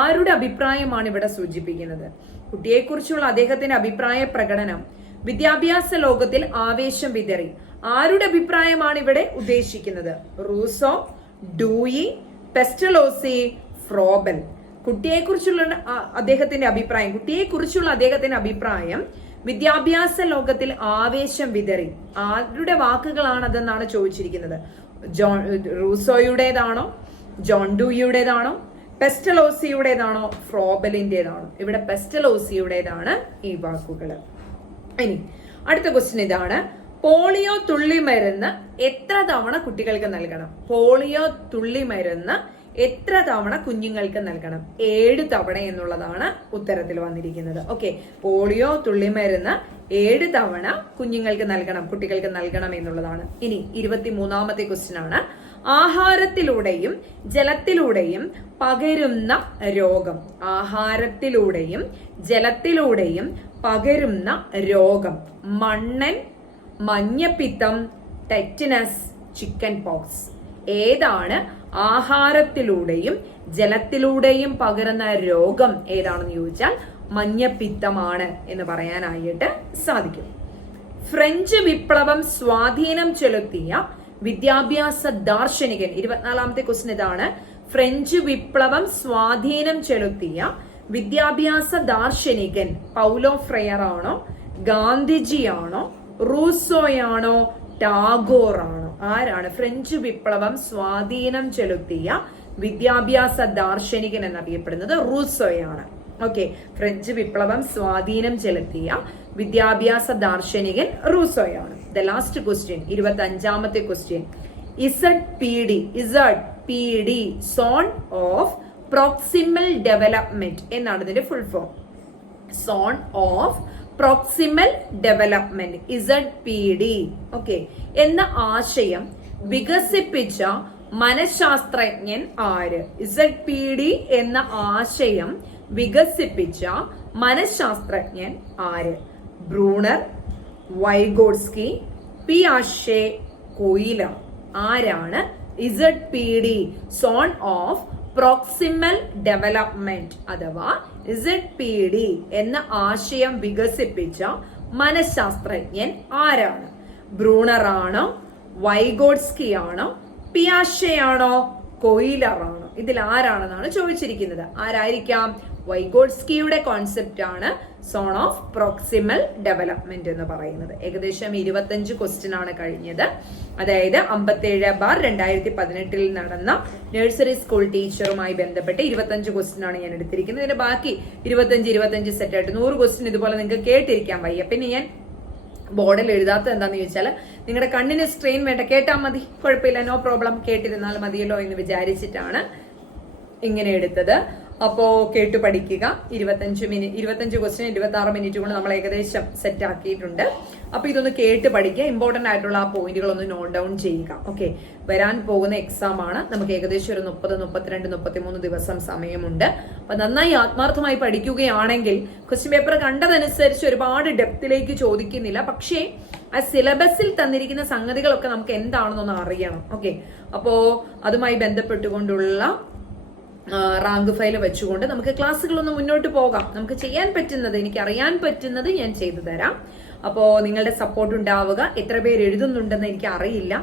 ആരുടെ അഭിപ്രായമാണ് ഇവിടെ സൂചിപ്പിക്കുന്നത്? കുട്ടിയെക്കുറിച്ചുള്ള അദ്ദേഹത്തിന്റെ അഭിപ്രായ പ്രകടനം വിദ്യാഭ്യാസ ലോകത്തിൽ ആവേശം വിതറി. ആരുടെ അഭിപ്രായമാണ് ഇവിടെ ഉദ്ദേശിക്കുന്നത്? Rousseau, Dewey, Pestalozzi, Froebel. കുട്ടിയെക്കുറിച്ചുള്ള അദ്ദേഹത്തിന്റെ അഭിപ്രായം വിദ്യാഭ്യാസ ലോകത്തിൽ ആവേശം വിതറി. ആരുടെ വാക്കുകളാണതെന്നാണ് ചോദിച്ചിരിക്കുന്നത്. റൂസോയുടേതാണോ? ജോൺ ഡൂയിയുടേതാണോ? പെസ്റ്റലോസിയുടേതാണോ? ഫ്രോബലിന്റേതാണോ? ഇവിടെ പെസ്റ്റലോസിയുടേതാണ് ഈ വാക്കുകൾ. ഇനി അടുത്ത ക്വസ്റ്റ്യൻ ഇതാണ്. പോളിയോ തുള്ളിമരുന്ന് എത്ര തവണ കുട്ടികൾക്ക് നൽകണം? പോളിയോ തുള്ളിമരുന്ന് എത്ര തവണ കുഞ്ഞുങ്ങൾക്ക് നൽകണം? 7 തവണ എന്നുള്ളതാണ് ഉത്തരത്തിൽ വന്നിരിക്കുന്നത്. ഓക്കെ, പോളിയോ തുള്ളിമരുന്ന് 7 തവണ കുഞ്ഞുങ്ങൾക്ക് നൽകണം, കുട്ടികൾക്ക് നൽകണം എന്നുള്ളതാണ്. ഇനി 23ാമത്തെ ക്വസ്റ്റ്യൻ ആണ്. ആഹാരത്തിലൂടെയും ജലത്തിലൂടെയും പകരുന്ന രോഗം. ആഹാരത്തിലൂടെയും ജലത്തിലൂടെയും പകരുന്ന രോഗം. മണ്ണൻ, മഞ്ഞപ്പിത്തം, ടെറ്റനസ്, ചിക്കൻ പോക്സ്. ഏതാണ് ആഹാരത്തിലൂടെയും ജലത്തിലൂടെയും പകരുന്ന രോഗം ഏതാണെന്ന് ചോദിച്ചാൽ മഞ്ഞപ്പിത്തമാണ് എന്ന് പറയാനായിട്ട് സാധിക്കും. ഫ്രഞ്ച് വിപ്ലവം സ്വാധീനം ചെലുത്തിയ വിദ്യാഭ്യാസ ദാർശനികൻ. 24ാമത്തെ ക്വസ്റ്റ്യൻ ഇതാണ്. ഫ്രഞ്ച് വിപ്ലവം സ്വാധീനം ചെലുത്തിയ വിദ്യാഭ്യാസ ദാർശനികൻ പൗലോ ഫ്രെയർ ആണോ, ഗാന്ധിജിയാണോ, റൂസോയാണോ, ടാഗോർ ആണോ? ആരാണ് ഫ്രഞ്ച് വിപ്ലവം സ്വാധീനം ചെലുത്തിയ വിദ്യാഭ്യാസ ദാർശനികൻ എന്നറിയപ്പെടുന്നത്? റൂസോയാണ്. ഓക്കെ, ഫ്രഞ്ച് വിപ്ലവം സ്വാധീനം ചെലുത്തിയ വിദ്യാഭ്യാസ ദാർശനികൻ റൂസോയാണ്. ദ ലാസ്റ്റ് ക്വസ്റ്റ്യൻ, 25ാമത്തെ question. ZPD zone of proximal development എന്നാണ് ഇതിന്റെ full form. Zone of proximal development, ZPD. Okay, എന്ന ആശയം വികസിപ്പിച്ച മനഃശാസ്ത്രജ്ഞൻ ആര്? ZPD എന്ന ആശയം വികസിപ്പിച്ച മനഃശാസ്ത്രജ്ഞൻ ആര്? ബ്രൂണർ, വൈഗോട്സ്കി, പിയാഷെ, കൊയില. ആരാണ് ZPD zone of proximal development അഥവാ ZPD എന്ന ആശയം വികസിപ്പിച്ച മനഃശാസ്ത്രജ്ഞൻ ആരാണ്? ബ്രൂണർ ആണോ, വൈഗോട്സ്കി ആണോ, പിയാഷെ ആണോ, കൊയിലർ ആണോ? ഇതിൽ ആരാണെന്നാണ് ചോദിച്ചിരിക്കുന്നത്. ആരായിരിക്കാം? വൈഗോട്സ്കിയുടെ കോൺസെപ്റ്റ് ആണ് സോൺ ഓഫ് പ്രോക്സിമൽ ഡെവലപ്മെന്റ് എന്ന് പറയുന്നത്. ഏകദേശം 25 ക്വസ്റ്റ്യൻ ആണ് കഴിഞ്ഞത്. അതായത് 57/2018 നടന്ന നഴ്സറി സ്കൂൾ ടീച്ചറുമായി ബന്ധപ്പെട്ട് 25 ക്വസ്റ്റ്യൻ ആണ് ഞാൻ എടുത്തിരിക്കുന്നത്. ഇതിന്റെ ബാക്കി 25 സെറ്റ് ആയിട്ട് 100 ക്വസ്റ്റ്യൻ ഇതുപോലെ നിങ്ങൾക്ക് കേട്ടിരിക്കാൻ വയ്യ. പിന്നെ ഞാൻ ബോർഡിൽ എഴുതാത്തത് എന്താണെന്ന് ചോദിച്ചാൽ നിങ്ങളുടെ കണ്ണിന് സ്ട്രെയിൻ വേണ്ട, കേട്ടാൽ മതി, കുഴപ്പമില്ല, നോ പ്രോബ്ലം, കേട്ടിരുന്നാൽ മതിയല്ലോ എന്ന് വിചാരിച്ചിട്ടാണ് ഇങ്ങനെ എടുത്തത്. അപ്പോ കേട്ടു പഠിക്കുക. 25 ക്വസ്റ്റ്യൻ 26 മിനിറ്റ് കൊണ്ട് നമ്മൾ ഏകദേശം സെറ്റ് ആക്കിയിട്ടുണ്ട്. അപ്പൊ ഇതൊന്ന് കേട്ട് പഠിക്കുക. ഇമ്പോർട്ടന്റ് ആയിട്ടുള്ള ആ പോയിന്റുകളൊന്ന് നോട്ട് ഡൗൺ ചെയ്യുക. ഓക്കെ, വരാൻ പോകുന്ന എക്സാം ആണ്. നമുക്ക് ഏകദേശം ഒരു 30, 32, 33 ദിവസം സമയമുണ്ട്. അപ്പൊ നന്നായി ആത്മാർത്ഥമായി പഠിക്കുകയാണെങ്കിൽ ക്വസ്റ്റ്യൻ പേപ്പർ കണ്ടതനുസരിച്ച് ഒരുപാട് ഡെപ്തിലേക്ക് ചോദിക്കുന്നില്ല. പക്ഷേ ആ സിലബസിൽ തന്നിരിക്കുന്ന സംഗതികളൊക്കെ നമുക്ക് എന്താണെന്നൊന്ന് അറിയണം. ഓക്കെ, അപ്പോ അതുമായി ബന്ധപ്പെട്ടുകൊണ്ടുള്ള റാങ്ക് ഫയൽ വെച്ചുകൊണ്ട് നമുക്ക് ക്ലാസ്സുകളൊന്ന് മുന്നോട്ട് പോകാം. നമുക്ക് ചെയ്യാൻ പറ്റുന്നത്, എനിക്ക് അറിയാൻ പറ്റുന്നത് ഞാൻ ചെയ്തു തരാം. അപ്പോ നിങ്ങളുടെ സപ്പോർട്ട് ഉണ്ടാവുക. എത്ര പേര് എഴുതുന്നുണ്ടെന്ന് എനിക്ക് അറിയില്ല.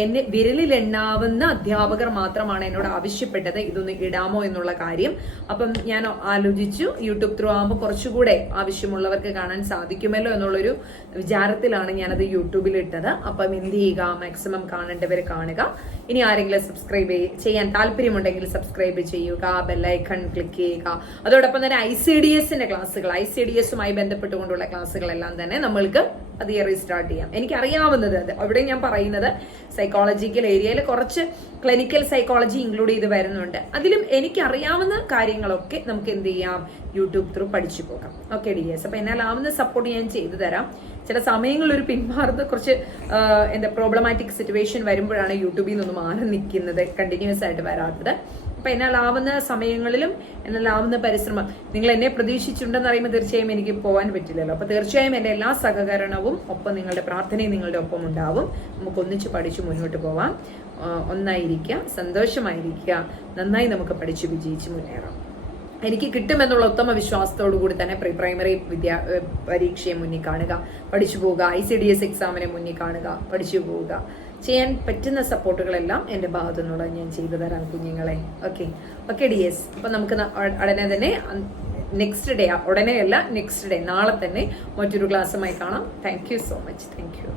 എന്നെ വിരലിൽ എണ്ണാവുന്ന അധ്യാപകർ മാത്രമാണ് എന്നോട് ആവശ്യപ്പെട്ടത് ഇതൊന്ന് ഇടാമോ എന്നുള്ള കാര്യം. അപ്പം ഞാൻ ആലോചിച്ചു യൂട്യൂബ് ത്രൂ ആകുമ്പോൾ കുറച്ചുകൂടെ ആവശ്യമുള്ളവർക്ക് കാണാൻ സാധിക്കുമല്ലോ എന്നുള്ളൊരു വിചാരത്തിലാണ് ഞാനത് യൂട്യൂബിൽ ഇട്ടത്. അപ്പം എന്ത് ചെയ്യുക, മാക്സിമം കാണേണ്ടവർ കാണുക. ഇനി ആരെങ്കിലും സബ്സ്ക്രൈബ് ചെയ്യാൻ താല്പര്യമുണ്ടെങ്കിൽ സബ്സ്ക്രൈബ് ചെയ്യുക, ബെല്ലൈക്കൺ ക്ലിക്ക് ചെയ്യുക. അതോടൊപ്പം തന്നെ ICDSന്റെ ക്ലാസ്സുകൾ, ICDSുമായി ബന്ധപ്പെട്ടുകൊണ്ടുള്ള ക്ലാസ്സുകളെല്ലാം തന്നെ നമ്മൾക്ക് അത് റീസ്റ്റാർട്ട് ചെയ്യാം. എനിക്കറിയാവുന്നത് അത് അവിടെ ഞാൻ പറയുന്നത് സൈക്കോളജിക്കൽ ഏരിയയിൽ കുറച്ച് ക്ലിനിക്കൽ സൈക്കോളജി ഇൻക്ലൂഡ് ചെയ്ത് വരുന്നുണ്ട്. അതിലും എനിക്കറിയാവുന്ന കാര്യങ്ങളൊക്കെ നമുക്ക് എന്ത് ചെയ്യാം, യൂട്യൂബ് ത്രൂ പഠിച്ചു പോകാം. ഓക്കെ ഡിയേഴ്സ്, അപ്പൊ എന്നാലാവുന്ന സപ്പോർട്ട് ഞാൻ ചെയ്തു തരാം. ചില സമയങ്ങളിൽ ഒരു പിന്മാറുന്ന കുറച്ച് പ്രോബ്ലമാറ്റിക് സിറ്റുവേഷൻ വരുമ്പോഴാണ് യൂട്യൂബിൽ നിന്നൊന്ന് മാറി നിൽക്കുന്നത്, കണ്ടിന്യൂസ് ആയിട്ട് വരാത്തത്. അപ്പൊ എന്നാലാവുന്ന സമയങ്ങളിലും എന്നാലാവുന്ന പരിശ്രമം, നിങ്ങൾ എന്നെ പ്രതീക്ഷിച്ചിട്ടുണ്ടെന്ന് അറിയുമ്പോൾ തീർച്ചയായും എനിക്ക് പോകാൻ പറ്റില്ലല്ലോ. അപ്പൊ തീർച്ചയായും എന്റെ എല്ലാ സഹകരണവും ഒപ്പം നിങ്ങളുടെ പ്രാർത്ഥനയും നിങ്ങളുടെ ഒപ്പം ഉണ്ടാവും. നമുക്ക് ഒന്നിച്ച് പഠിച്ചു മുന്നോട്ട് പോവാം. ഒന്നായിരിക്കുക, സന്തോഷമായിരിക്കുക, നന്നായി നമുക്ക് പഠിച്ചു വിജയിച്ച് മുന്നേറാം. എനിക്ക് കിട്ടുമെന്നുള്ള ഉത്തമ വിശ്വാസത്തോടു കൂടി തന്നെ പ്രീ പ്രൈമറി പരീക്ഷയെ മുന്നിൽ കാണുക, പഠിച്ചു പോവുക. ICDS എക്സാമിനെ മുന്നിൽ കാണുക, പഠിച്ചു പോവുക. ചെയ്യാൻ പറ്റുന്ന സപ്പോർട്ടുകളെല്ലാം എൻ്റെ ഭാഗത്തു നിന്നുള്ള ഞാൻ ചെയ്തു തരാം കുഞ്ഞുങ്ങളെ. ഓക്കെ ഡിയേഴ്സ്, അപ്പൊ നമുക്ക് ഉടനെ തന്നെ നെക്സ്റ്റ് ഡേ, ഉടനെയല്ല നെക്സ്റ്റ് ഡേ, നാളെ തന്നെ മറ്റൊരു ക്ലാസ്സുമായി കാണാം. Thank you so much. Thank you.